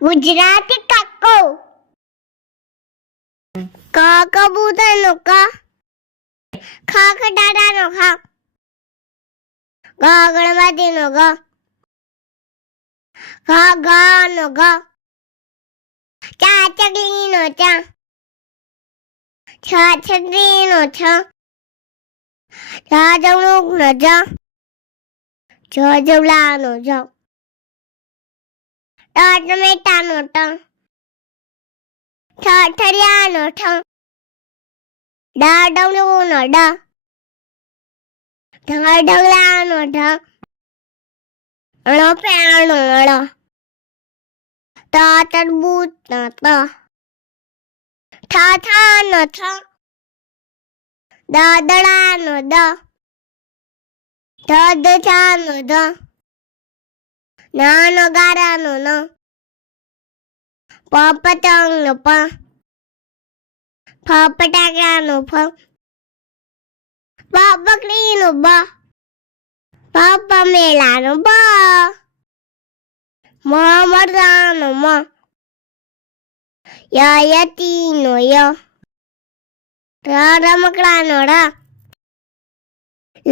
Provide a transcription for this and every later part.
ગુજરાતી કાકો ક કબૂતરનો ક ખ ખટારાનો ખ ગ ગણપતિનો ગ ઘ ઘનો ઘ ચા ચકલીનો ચા છ છત્રીનો છ જ જમરૂકનો જ જ જવલાનો જ ટ ટમેટાનો ટ ઠ ઠરિયાનો ઠ ડ ડમરૂનો ડ ઢ ઢગલાનો ઢ ણ પેણનો ળ ત તરબૂચનો ત ઠ ઠાનો ઠ દ દડાનો દ ઢ દજાનો ધ ન નગારાનો ન પ પતંગનો પ ફ ફટાકડાનો ફ બ બકરીનો બ પ પમેલાનો બ મ મરદાનો મ ય યતીનો ય ર રમકડાનો ર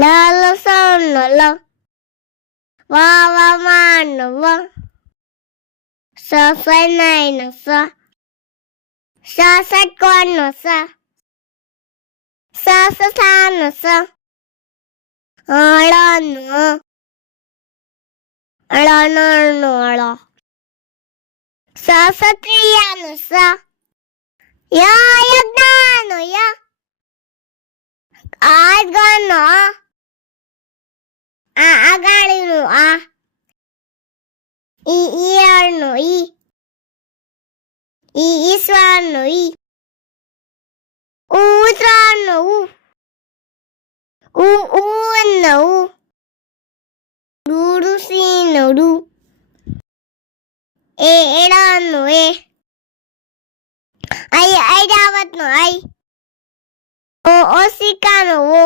લ લસણનો લ વ વામાનો વ સ સનાઈનો સ સ ષટકોણનો સ સ સસાનો સ ળનો ળનળનો ળ સ સત્રિયાનો સ ય યજ્ઞાનો ય આ ગણનો આ આગાડીનો આ ઈયળનો ઈ ઈશ્વરનો ઈ ઉત્તરાયણનો ઉનો ઋષિનો ઋ એડાનો એ ઐરાવતનો આઈ ઓશિકાનો ઓ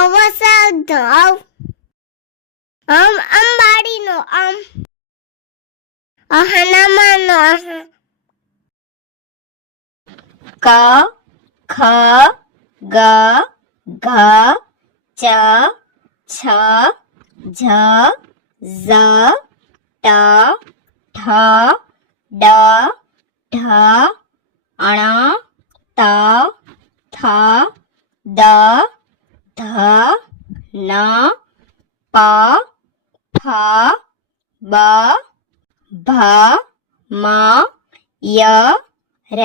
અવસરનો અવ અંબાડીનો અહનામાનો અહ ક ખ ગ ઘ ચ છ ઝ ઝ ટ ઠ ડ ઢ અણ ત થ દ ધ ન પ ફ બ ભ મ ય ર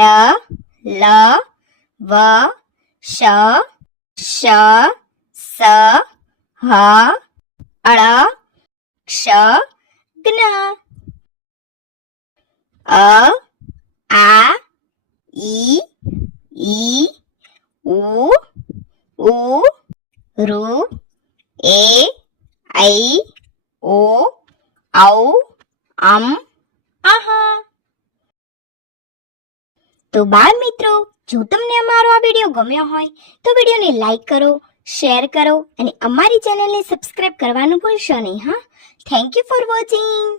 લ વ શ શ સ હ ળ ક્ષ જ્ઞ અ આ ઈ ઉ ઋ એ ઐ ઓ ઔ અમ અહ. તો બાળ મિત્રો, જો તમને અમારો આ વિડીયો ગમ્યો હોય તો વિડીયોને લાઈક કરો, શેર કરો અને અમારી ચેનલને સબસ્ક્રાઇબ કરવાનું ભૂલશો નહીં. હા, થેન્ક યુ ફોર વોચિંગ.